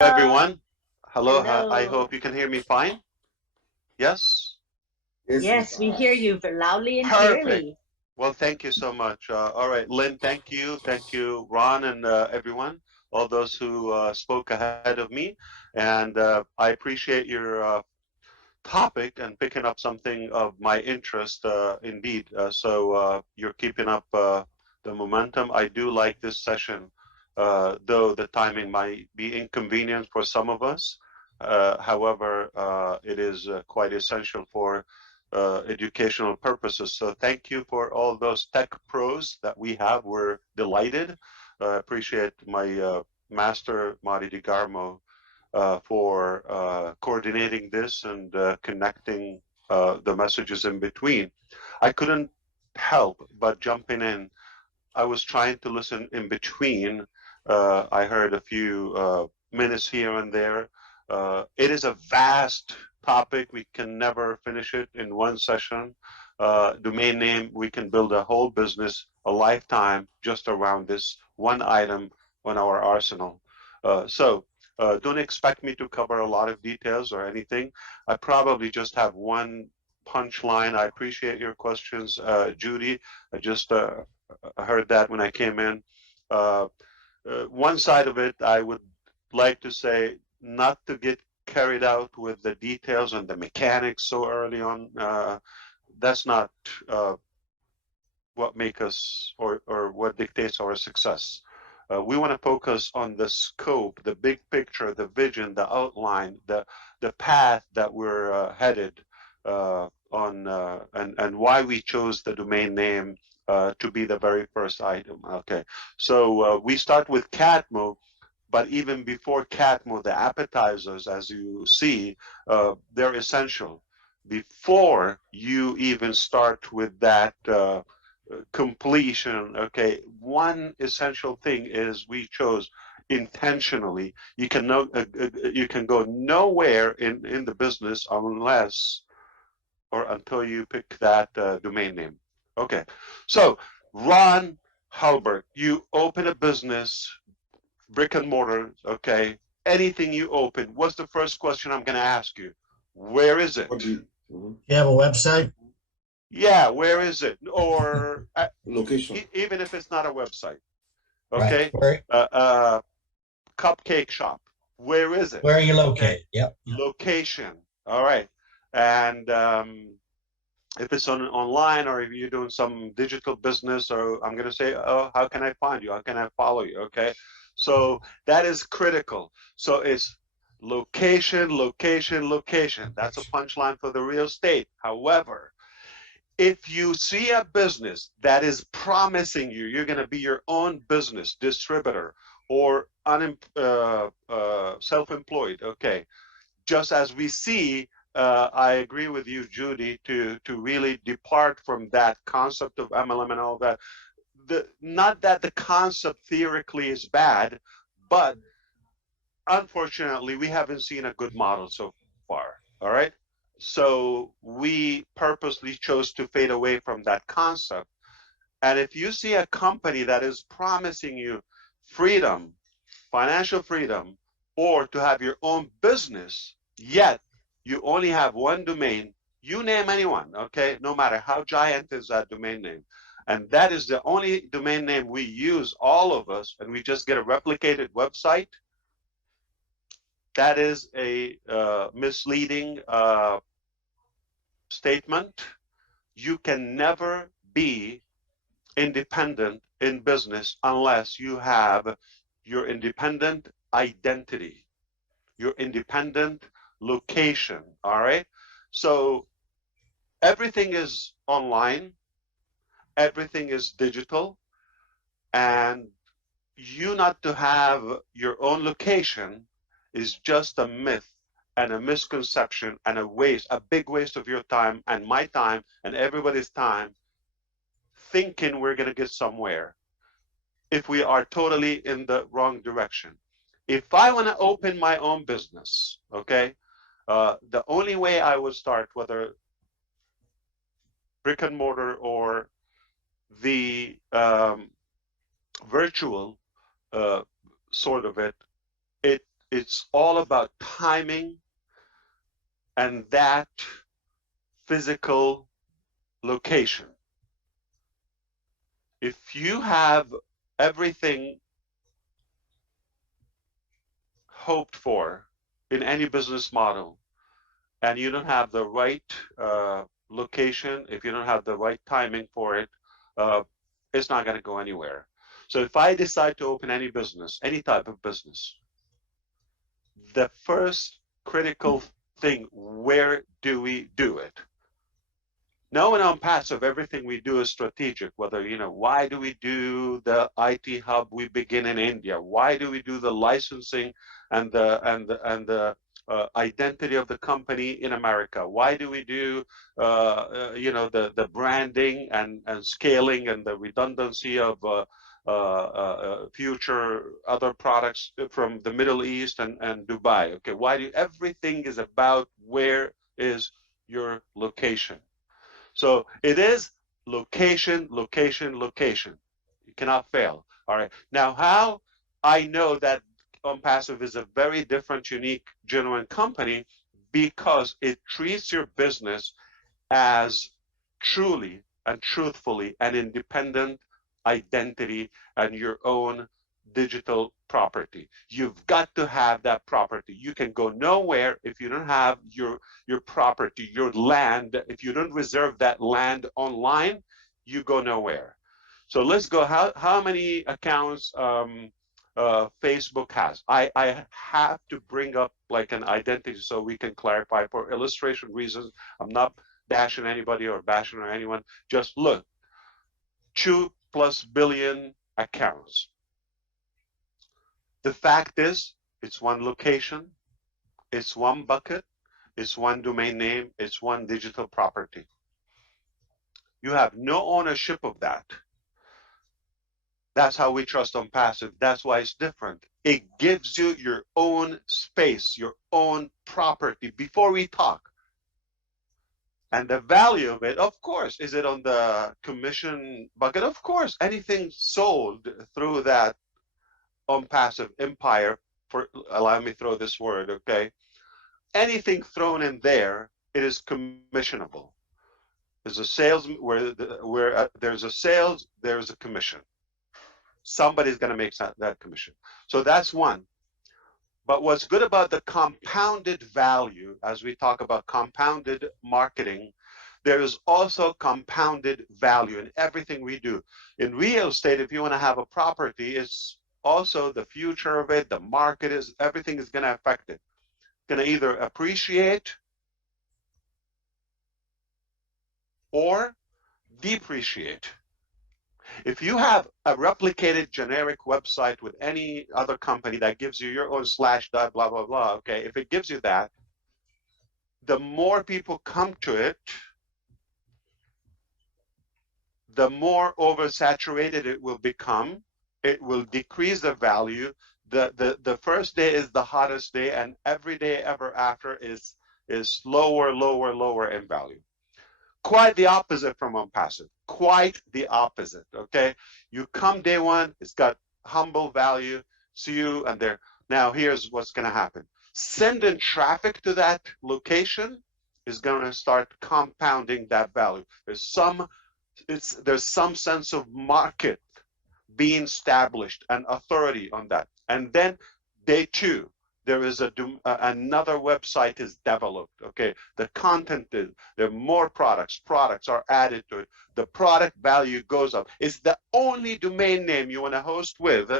Everyone. Hello, I Hello. hope you can hear me fine. Yes? Yes, Yes, we hear you loudly and Perfect. clearly. Well, thank you so much. All right, Lynn, thank you. Thank you, Ron, and everyone, all those who spoke ahead of me. And I appreciate your topic and picking up something of my interest, indeed. So you're keeping up the momentum. I do like this session, though the timing might be inconvenient for some of us. However, it is quite essential for educational purposes. So thank you for all those tech pros that we have. We're delighted. Appreciate my master, Mari DiGarmo, for coordinating this and connecting the messages in between. I couldn't help but jumping in. I was trying to listen in between. I heard a few minutes here and there. It is a vast topic. We can never finish it in one session. Domain name, we can build a whole business, a lifetime just around this one item on our arsenal. So don't expect me to cover a lot of details or anything. I probably just have one punchline. I appreciate your questions, Judy. I just heard that when I came in. Uh, one side of it, I would like to say not to get carried out with the details and the mechanics so early on. That's not what makes us or what dictates our success. We want to focus on the scope, the big picture, the vision, the outline, the path that we're headed on, and why we chose the domain name to be the very first item. Okay, so we start with CATMO, but even before CATMO, the appetizers, as you see, they're essential. Before you even start with that completion, okay, one essential thing is we chose intentionally. You can you can go nowhere in the business unless or until you pick that domain name. Okay, so Ron Halbert, you open a business, brick and mortar, okay, anything you open, what's the first question I'm going to ask you? Where is it? what do you, You have a website? Yeah, where is it? Or location? even if it's not a website, Right. okay, Where cupcake shop, where is it? where are you Okay, located? Yep. location, all right. And if it's online or if you're doing some digital business, or I'm going to say, oh, how can I find you? How can I follow you? Okay, so that is critical. So it's location, location, location. That's a punchline for the real estate. However, if you see a business that is promising you you're going to be your own business distributor or self-employed, okay, just as we see, I agree with you, Judy, to really depart from that concept of MLM and all that. Not that the concept theoretically is bad, but unfortunately, we haven't seen a good model so far. All right. So we purposely chose to fade away from that concept. And if you see a company that is promising you freedom, financial freedom, or to have your own business, yet you only have one domain, you name anyone, okay? No matter how giant is that domain name. And that is the only domain name we use, all of us, and we just get a replicated website. That is a misleading statement. You can never be independent in business unless you have your independent identity, your independent location. All right. So everything is online, everything is digital, and you not to have your own location is just a myth and a misconception and a waste, a big waste of your time and my time and everybody's time thinking we're going to get somewhere if we are totally in the wrong direction. If I want to open my own business, okay, the only way I would start, whether brick and mortar or the virtual uh, sort of it, it's all about timing and that physical location. If you have everything hoped for in any business model and you don't have the right location, if you don't have the right timing for it, it's not going to go anywhere. So if I decide to open any business, any type of business, the first critical thing, where do we do it? Now when I'm passive, everything we do is strategic. Whether, why do we do the IT hub we begin in India? Why do we do the licensing and the identity of the company in America? Why do we do the branding and scaling and the redundancy of future other products from the Middle East and Dubai? Okay, why do everything is about where is your location? So it is location, location, location. You cannot fail. All right. Now, how I know that OnPassive is a very different, unique, genuine company, because it treats your business as truly and truthfully an independent identity and your own digital property. You've got to have that property. You can go nowhere if you don't have your property, your land. If you don't reserve that land online, you go nowhere. So let's go. How many accounts Facebook has? I have to bring up like an identity so we can clarify for illustration reasons. I'm not bashing anybody or bashing or anyone. Just look, 2+ billion accounts. The fact is, it's one location, it's one bucket, it's one domain name, it's one digital property. You have no ownership of that. That's how we trust OnPassive. That's why it's different. It gives you your own space, your own property before we talk. And the value of it, of course, is it on the commission bucket? Of course, anything sold through that OnPassive empire, for allow me to throw this word, okay? Anything thrown in there, it is commissionable. There's a sales where there's a sales, there's a commission. Somebody's going to make that commission. So that's one. But what's good about the compounded value, as we talk about compounded marketing, there is also compounded value in everything we do. In real estate, if you want to have a property, it's also the future of it, the market is, everything is going to affect it. Going to either appreciate or depreciate. If you have a replicated generic website with any other company that gives you your own / blah, blah, blah, okay, if it gives you that, the more people come to it, the more oversaturated it will become. It will decrease the value. The first day is the hottest day, and every day ever after is lower, lower, lower in value. Quite the opposite from OnPassive. Quite the opposite. Okay, you come day one, it's got humble value. See you, and there. Now here's what's going to happen. Sending traffic to that location is going to start compounding that value. There's some sense of market being established and authority on that. And then day two, there is another website is developed. Okay, the content is, there are more products are added to it. The product value goes up. It's the only domain name you want to host with,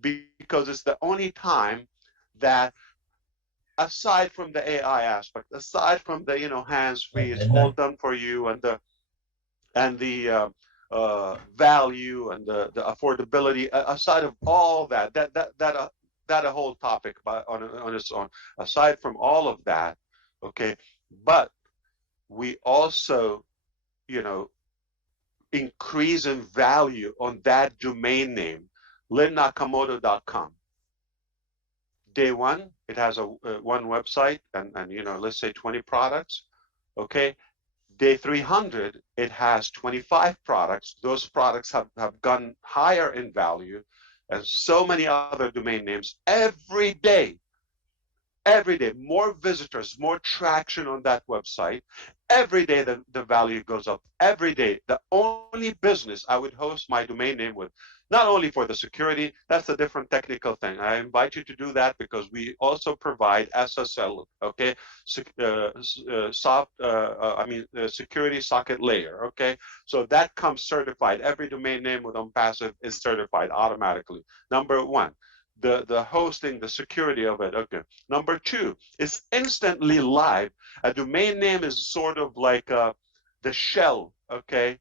because it's the only time that, aside from the AI aspect, aside from the hands-free, it's all done for you, and the value and the affordability, aside of all that a whole topic on its own. Aside from all of that, okay, but we also increase in value on that domain name, linnakamoto.com. Day one, it has one website and let's say 20 products. Okay, day 300, it has 25 products. Those products have gone higher in value, and so many other domain names. Every day every day, more visitors, more traction on that website. Every day the value goes up. Every day, the only business I would host my domain name with, not only for the security, that's a different technical thing. I invite you to do that because we also provide SSL, okay, security socket layer, okay? So that comes certified. Every domain name with OnPassive is certified automatically. Number one. The hosting, the security of it. Okay. Number two, it's instantly live. A domain name is sort of like the shell, okay,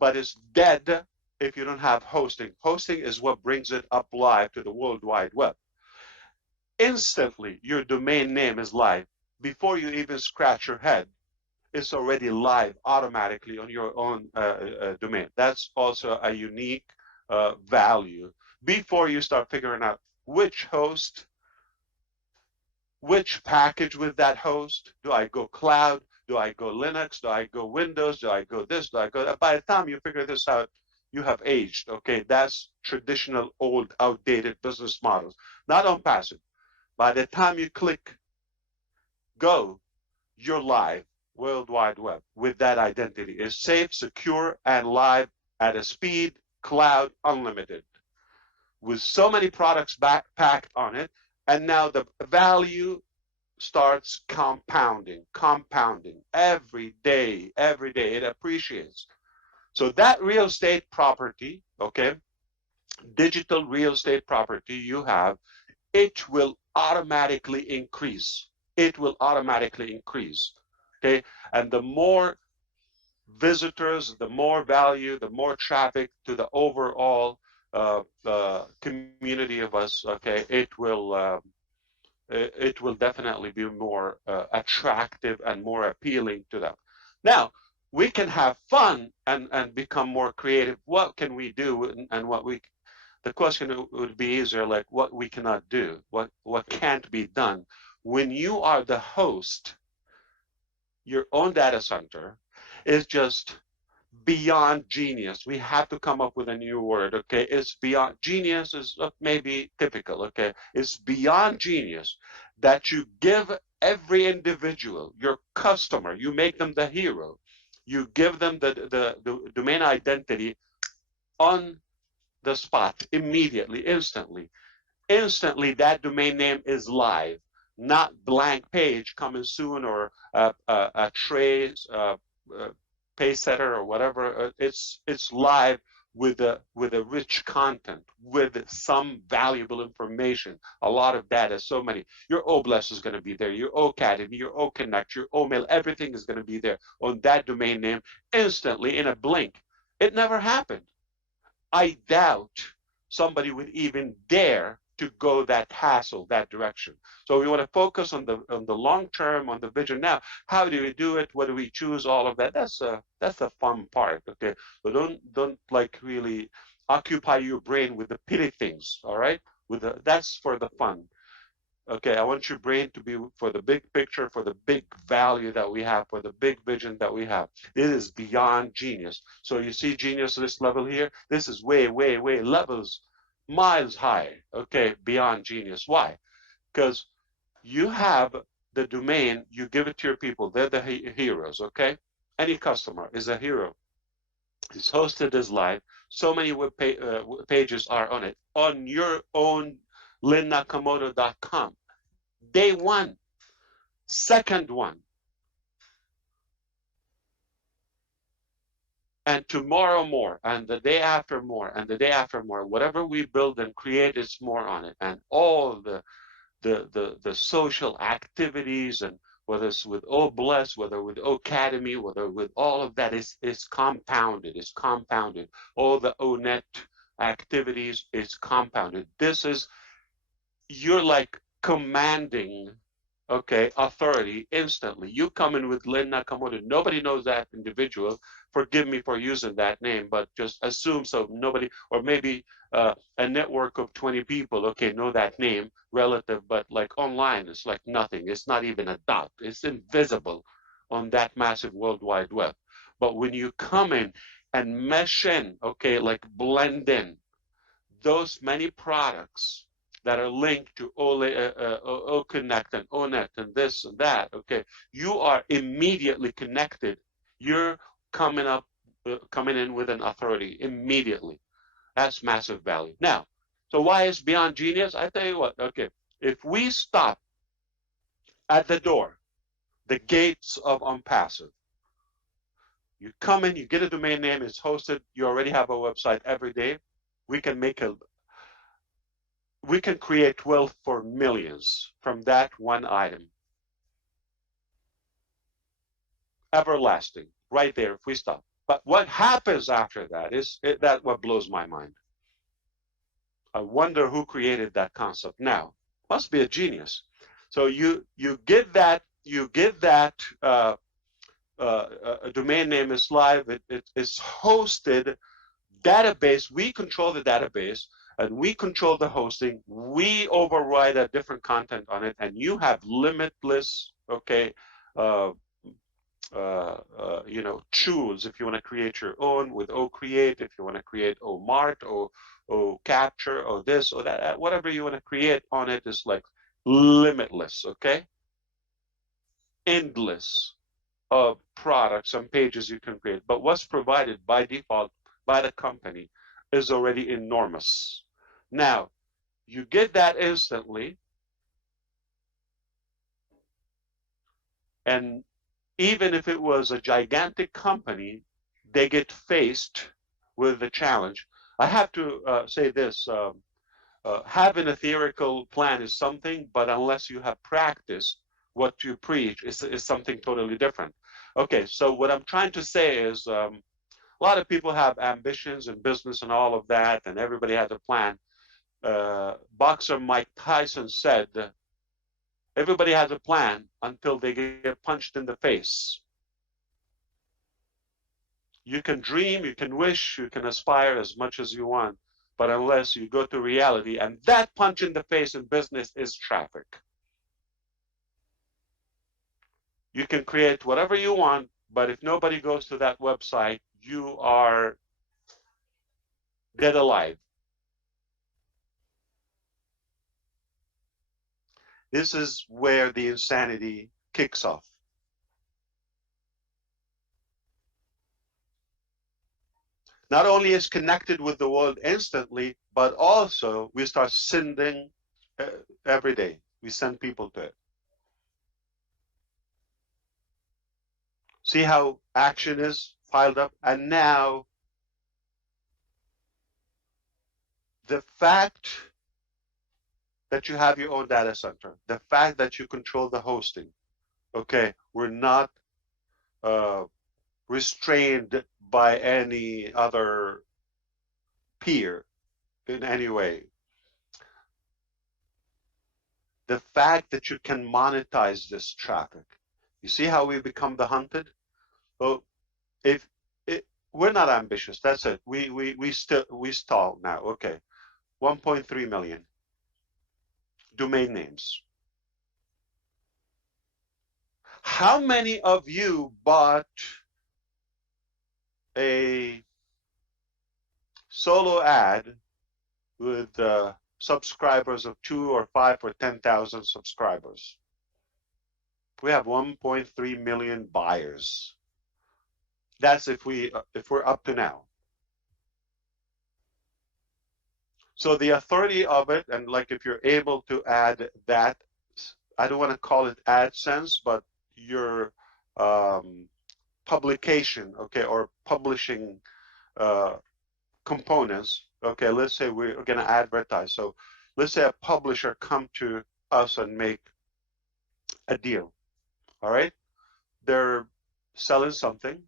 but it's dead if you don't have hosting. Hosting is what brings it up live to the World Wide Web. Instantly, your domain name is live. Before you even scratch your head, it's already live automatically on your own domain. That's also a unique value. Before you start figuring out which host, which package with that host, do I go cloud, do I go Linux, do I go Windows, do I go this, do I go that? By the time you figure this out, you have aged, okay? That's traditional, old, outdated business models, not OnPassive. By the time you click go, you're live, World Wide Web, with that identity. It's safe, secure, and live at a speed, cloud, unlimited, with so many products packed on it. And now the value starts compounding every day, it appreciates. So that real estate property, okay, digital real estate property you have, it will automatically increase. It will automatically increase, okay? And the more visitors, the more value, the more traffic to the overall community of us, okay, it will definitely be more attractive and more appealing to them. Now, we can have fun and become more creative. What can we do and what we, the question would be easier, like what we cannot do, what can't be done. When you are the host, your own data center is just beyond genius. We have to come up with a new word, okay? It's beyond genius is maybe typical, okay? It's beyond genius that you give every individual, your customer, you make them the hero. You give them the domain identity on the spot, immediately, instantly. Instantly, that domain name is live, not blank page coming soon or a trace, pay setter or whatever. It's live with a rich content, with some valuable information, a lot of data, so many. Your OBLES is going to be there, your OCademy, your OConnect, your OMail, everything is going to be there on that domain name instantly in a blink. It never happened. I doubt somebody would even dare to go that hassle, that direction. So we want to focus on the long term, on the vision. Now, how do we do it? What do we choose? All of that. That's a fun part. Okay, so don't like really occupy your brain with the petty things. All right, that's for the fun. Okay, I want your brain to be for the big picture, for the big value that we have, for the big vision that we have. It is beyond genius. So you see genius this level here? This is way, way, way levels, miles high, okay, beyond genius. Why? Because you have the domain, you give it to your people. They're the heroes, okay? Any customer is a hero. It's hosted as live. So many web pages are on it. On your own linnakamoto.com. Day one, second one, and tomorrow more, and the day after more, and the day after more. Whatever we build and create is more on it, and all the social activities, and whether it's with OBLES, whether with OCademy, whether with all of that is compounded. It's compounded. All the ONET activities is compounded. This is, you're like commanding, okay, authority instantly. You come in with Lynn Nakamoto. Nobody knows that individual. Forgive me for using that name, but just assume so. Nobody, or maybe a network of 20 people, okay, know that name relative, but like online, it's like nothing. It's not even a dot. It's invisible on that massive World Wide Web. But when you come in and mesh in, okay, like blend in those many products that are linked to Uconnect and Onet and this and that, okay, you are immediately connected. You're coming in with an authority immediately. That's massive value. Now, so why is beyond genius? I tell you what, okay, if we stop at the door, the gates of Unpassive, you come in, you get a domain name, it's hosted, you already have a website every day, we can create wealth for millions from that one item. Everlasting, right there if we stop. But what happens after that is that what blows my mind. I wonder who created that concept. Now, must be a genius. So you get that a domain name is live. It is hosted. Database. We control the database, and we control the hosting. We override a different content on it, and you have limitless. Okay. Tools if you want to create your own with OCreate, if you want to create OMart or OCapture or this or that, whatever you want to create on it is like limitless, okay? Endless of products and pages you can create. But what's provided by default by the company is already enormous. Now, you get that instantly, and even if it was a gigantic company, they get faced with the challenge. I have to say this, having a theoretical plan is something, but unless you have practiced what you preach, is something totally different. Okay, so what I'm trying to say is a lot of people have ambitions in business and all of that, and everybody has a plan. Boxer Mike Tyson said, everybody has a plan until they get punched in the face. You can dream, you can wish, you can aspire as much as you want, but unless you go to reality, and that punch in the face in business is traffic. You can create whatever you want, but if nobody goes to that website, you are dead alive. This is where the insanity kicks off. Not only is connected with the world instantly, but also we start sending every day. We send people to it. See how action is piled up? And now, the fact that you have your own data center, the fact that you control the hosting, okay, we're not restrained by any other peer in any way. The fact that you can monetize this traffic. You see how we become the hunted? Well, we're not ambitious, that's it. We stall now. Okay, 1.3 million domain names. How many of you bought a solo ad with subscribers of 2 or 5 or 10,000 subscribers? We have 1.3 million buyers. That's if we're up to now. So the authority of it, and like if you're able to add that, I don't want to call it AdSense, but your publication, okay, or publishing components. Okay, let's say we're going to advertise. So let's say a publisher come to us and make a deal. All right, they're selling something,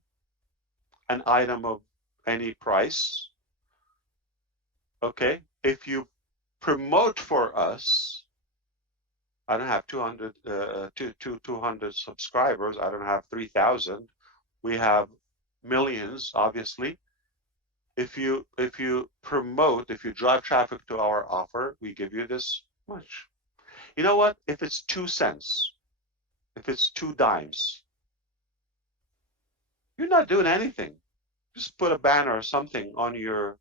an item of any price. Okay, if you promote for us, I don't have 200 subscribers. I don't have 3,000. We have millions, obviously. If you promote, if you drive traffic to our offer, we give you this much. You know what? If it's 2 cents, if it's 2 dimes, you're not doing anything. Just put a banner or something on your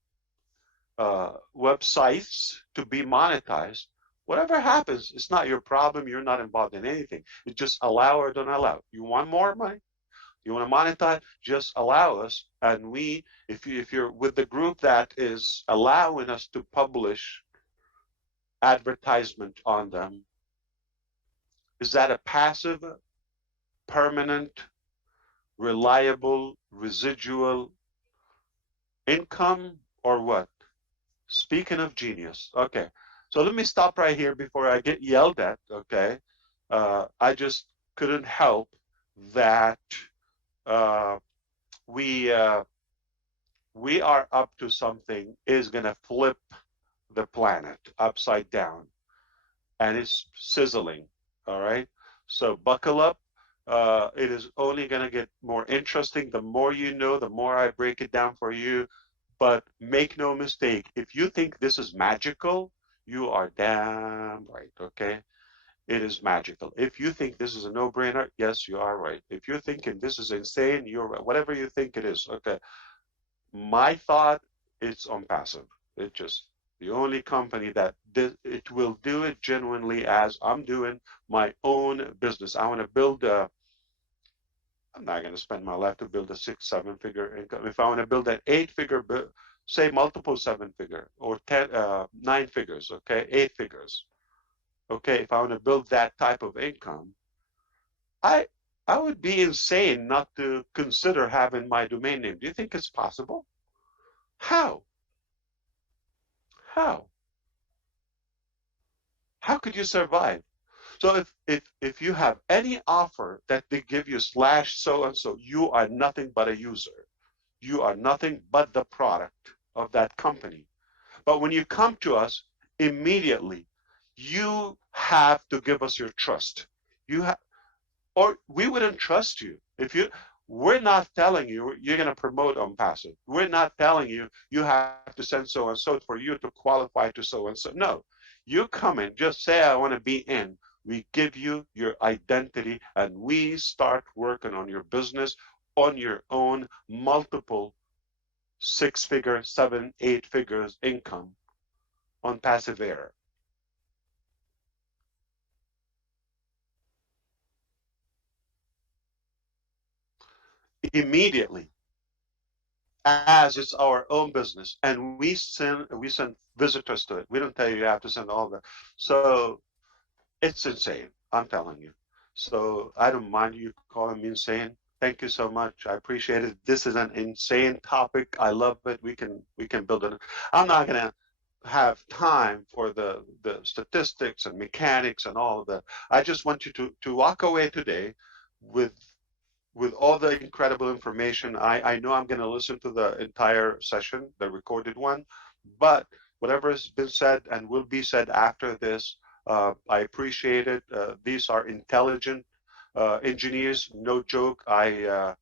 websites to be monetized. Whatever happens, it's not your problem. You're not involved in anything. It's just allow or don't allow. You want more money? You want to monetize? Just allow us. And we, if you're with the group that is allowing us to publish advertisement on them, is that a passive, permanent, reliable, residual income or what? Speaking of genius. Okay. So let me stop right here before I get yelled at. Okay. I just couldn't help that uh, we are up to something is going to flip the planet upside down, and it's sizzling. All right. So buckle up. It is only going to get more interesting. The more you know, the more I break it down for you. But make no mistake, if you think this is magical, you are damn right, okay? It is magical. If you think this is a no-brainer, yes, you are right. If you're thinking this is insane, you're right. Whatever you think it is, okay? My thought, it's on passive. It just, the only company that it will do it genuinely as I'm doing my own business. I want to build a, I'm not going to spend my life to build a 6-7 figure income. If I want to build an 8-figure, say multiple 7-figure or 9 figures, okay, 8 figures, okay. If I want to build that type of income, I I would be insane not to consider having my domain name. Do you think it's possible? How? How? How could you survive? So if you have any offer that they give you slash so and so, you are nothing but a user. You are nothing but the product of that company. But when you come to us, immediately, you have to give us your trust. You have, or we wouldn't trust you if you. We're not telling you you're going to promote on passive. We're not telling you you have to send so and so for you to qualify to so and so. No, you come in, just say I want to be in. We give you your identity, and we start working on your business on your own, multiple 6-figure, 7, 8 figures income on passive air. Immediately, as it's our own business, and we send visitors to it. We don't tell you you have to send all that. So it's insane. I'm telling you. So I don't mind you calling me insane. Thank you so much. I appreciate it. This is an insane topic. I love it. We can build it. I'm not gonna have time for the statistics and mechanics and all of that. I just want you to walk away today with all the incredible information. I know I'm going to listen to the entire session, the recorded one, but whatever has been said and will be said after this, I appreciate it. These are intelligent engineers, no joke. I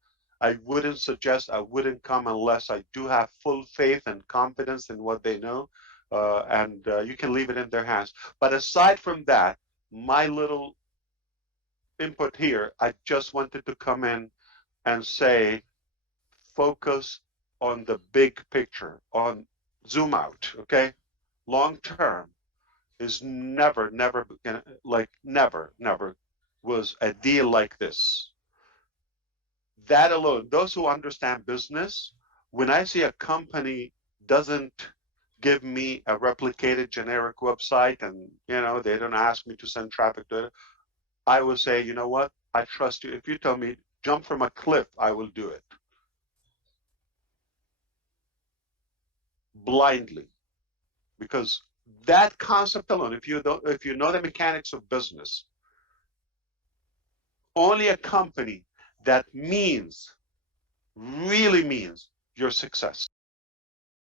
wouldn't suggest, I wouldn't come unless I do have full faith and confidence in what they know, and you can leave it in their hands. But aside from that, my little input here, I just wanted to come in and say, focus on the big picture, on zoom out, okay? Long term is never, never was a deal like this. That alone, those who understand business, when I see a company doesn't give me a replicated generic website and, they don't ask me to send traffic to it, I will say, you know what? I trust you. If you tell me jump from a cliff, I will do it. Blindly. Because that concept alone, if you know the mechanics of business, only a company that really means your success